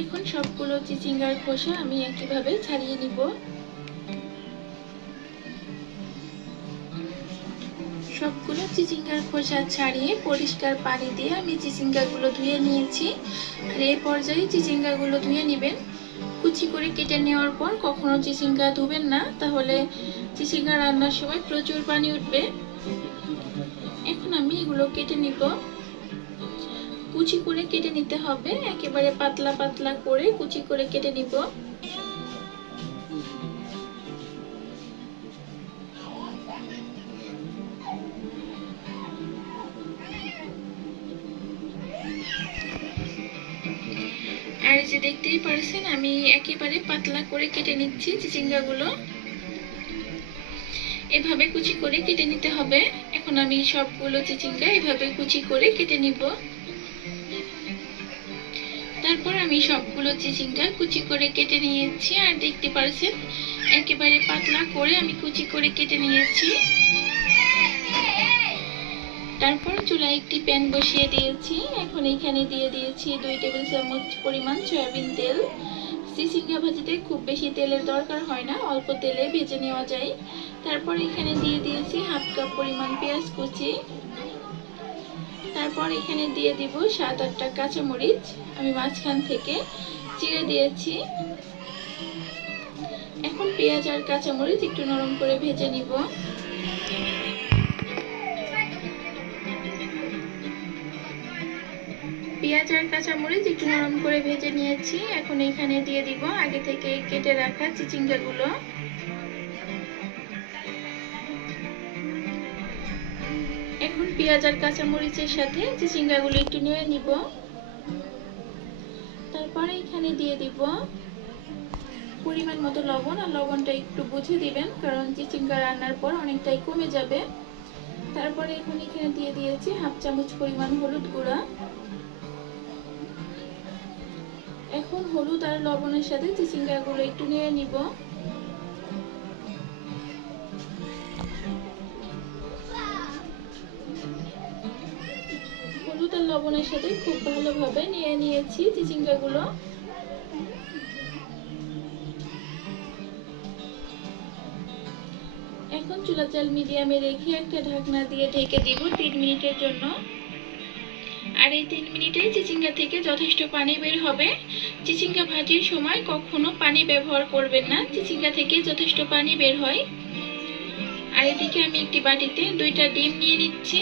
এখন সবগুলো চিচিঙ্গার খোসা আমি একইভাবে ছাড়িয়ে নিব। সবগুলো চিচিঙ্গার খোসা ছাড়িয়ে পরিষ্কার পানি দিয়ে আমি চিচিঙ্গাগুলো ধুয়ে নিয়েছি। আর এই পর্যায়ে চিচিঙ্গাগুলো ধুয়ে নেবেন। কুচি করে কেটে নেওয়ার পর কখনো চিচিঙ্গা ধুবেন না, তাহলে চিচিঙ্গা রান্নার সময় প্রচুর পানি উঠবে। এখন আমি এগুলো কেটে নিব। কুচি করে কেটে নিতে হবে, একেবারে পাতলা পাতলা করে কুচি করে কেটে নিব। আর এই যে দেখতেই পারছেন আমি একেবারে পাতলা করে কেটে নিচ্ছি চিচিঙ্গাগুলো। এভাবে কুচি করে কেটে নিতে হবে। এখন আমি সবগুলো চিচিঙ্গা এভাবে কুচি করে কেটে নিব। তারপর আমি সবগুলো চিচিঙ্গা কুচি করে কেটে নিয়েছি। আর দেখতে পারছেন একেবারে পাতলা করে আমি কুচি করে কেটে নিয়েছি। তারপর চুলায় একটি প্যান বসিয়ে দিয়েছি। এখন এখানে দিয়ে দিয়েছি 2 টেবিল চামচ পরিমাণ সয়াবিন তেল। চিচিঙ্গা ভাজিতে খুব বেশি তেলের দরকার হয় না, অল্প তেলে ভেজে নেওয়া যায়। তারপর এখানে দিয়ে দিয়েছি হাফ কাপ পরিমাণ পেঁয়াজ কুচি। তারপর এখানে দিয়ে দিব 7-8টা কাঁচামরিচ, আমি মাঝখান থেকে চিড়ে দিয়েছি। এখন পেঁয়াজ আর কাঁচামরিচ একটু নরম করে ভেজে নিব। পেঁয়াজ আর কাঁচামরিচ একটু নরম করে ভেজে নিয়েছি। এখন এখানে দিয়ে দিব আগে থেকে কেটে রাখা চিচিঙ্গাগুলো। এখন পেঁয়াজ আর কাঁচামরিচের সাথে চিচিঙ্গাগুলো একটু নেড়ে নিব। তারপরে এখানে দিয়ে দিব পরিমাণ মতো লবণ, আর লবণটা একটু বুঝে দিবেন কারণ চিচিঙ্গা রান্নার পর অনেকটাই কমে যাবে। তারপরে এখন এখানে দিয়ে দিয়েছি হাফ চামচ পরিমাণ হলুদ গুঁড়া। এখন হলুদ আর লবণের সাথে চিচিঙ্গাগুলো একটু নেড়ে নিব। হলুদ আর লবণের সাথে খুব ভালোভাবে নেড়ে নিয়েছি চিচিঙ্গাগুলো। এখন চুলা জাল মিডিয়ামে রেখে একটা ঢাকনা দিয়ে ঢেকে দিব 3 মিনিটের জন্য। আর এই 3 মিনিটে চিচিঙ্গা থেকে যথেষ্ট পানি বের হবে। চিচিঙ্গা ভাজির সময় কখনো পানি ব্যবহার করবেন না, চিচিঙ্গা থেকে যথেষ্ট পানি বের হয়। আর এদিকে আমি একটি বাটিতে 2টা ডিম নিয়ে নিচ্ছি।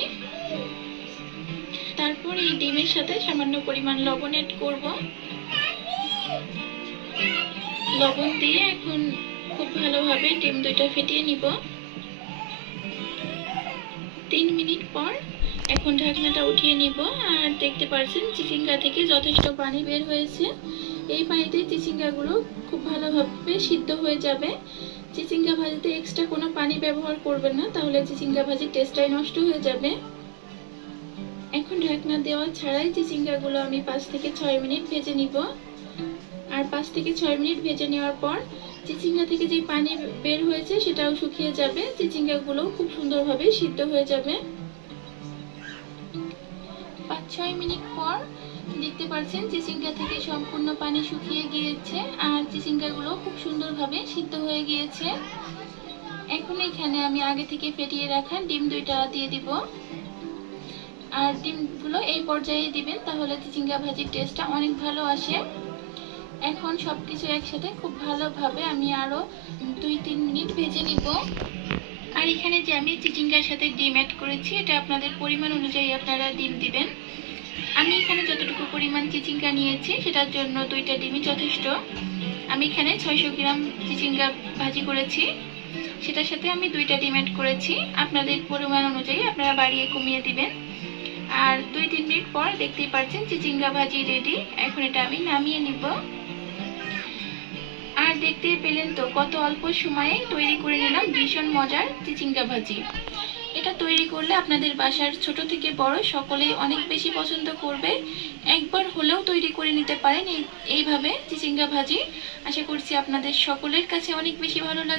তারপর এই ডিমের সাথে সামান্য পরিমাণ লবণ অ্যাড করব। লবণ দিয়ে এখন খুব ভালোভাবে ডিম 2টা ফেটিয়ে নিব। 3 মিনিট পর এখন ঢাকনাটা উঠিয়ে নিব। আর দেখতে পাচ্ছেন চিচিঙ্গা থেকে যথেষ্ট পানি বের হয়েছে। এই পানিতে চিচিঙ্গাগুলো খুব ভালোভাবে সিদ্ধ হয়ে যাবে। চিচিঙ্গা ভাজিতে এক্সট্রা কোনো পানি ব্যবহার করবেন না, তাহলে চিচিঙ্গা ভাজির টেস্টটাই নষ্ট হয়ে যাবে। এখন ঢাকনা দেওয়া ছাড়াই চিচিঙ্গাগুলো আমি 5 থেকে 6 মিনিট ভেজে নিব। আর 5 থেকে 6 মিনিট ভেজে নেওয়ার পর চিচিঙ্গা থেকে যে পানি বের হয়েছে সেটাও শুকিয়ে যাবে, চিচিঙ্গাগুলো খুব সুন্দরভাবে সিদ্ধ হয়ে যাবে। 5-6 মিনিট পর দেখতে পাচ্ছেন চিচিঙ্গা থেকে সম্পূর্ণ পানি শুকিয়ে গিয়েছে আর চিচিঙ্গাগুলো খুব সুন্দরভাবে সিদ্ধ হয়ে গিয়েছে। এখন এখানে আমি আগে থেকে ফেটিয়ে রাখা ডিম 2টা দিয়ে দিব। আর ডিমগুলো এই পর্যায়ে দিবেন, তাহলে চিচিঙ্গা ভাজির টেস্টটা অনেক ভালো আসে। এখন সবকিছু একসাথে খুব ভালোভাবে আমি আরো 2-3 মিনিট ভেজে নিব। আর এখানে যে আমি চিচিঙ্গার সাথে ডিম অ্যাড করেছি, এটা আপনাদের পরিমাণ অনুযায়ী আপনারা ডিম দিবেন। আমি এখানে যতটুকু পরিমাণ চিচিঙ্গা নিয়েছি সেটার জন্য 2টা ডিমই যথেষ্ট। আমি এখানে 600 গ্রাম চিচিঙ্গা ভাজি করেছি, সেটার সাথে আমি 2টা ডিম অ্যাড করেছি। আপনাদের পরিমাণ অনুযায়ী আপনারা বাড়িয়ে কমিয়ে দিবেন। আর 2-3 মিনিট পর দেখতেই পাচ্ছেন চিচিঙ্গা ভাজি রেডি। এখন এটা আমি নামিয়ে নিব। আর দেখতেই পেলেন তো কত অল্প সময়ে তৈরি করে নিলাম ভীষণ মজার চিচিঙ্গা ভাজি। এটা তৈরি করলে আপনাদের বাসার ছোট থেকে বড় সকলেই অনেক বেশি পছন্দ করবে। একবার হলেও তৈরি করে নিতে পারেন এইভাবে চিচিঙ্গা ভাজি। আশা করছি আপনাদের সকলের কাছে অনেক বেশি ভালো লাগবে।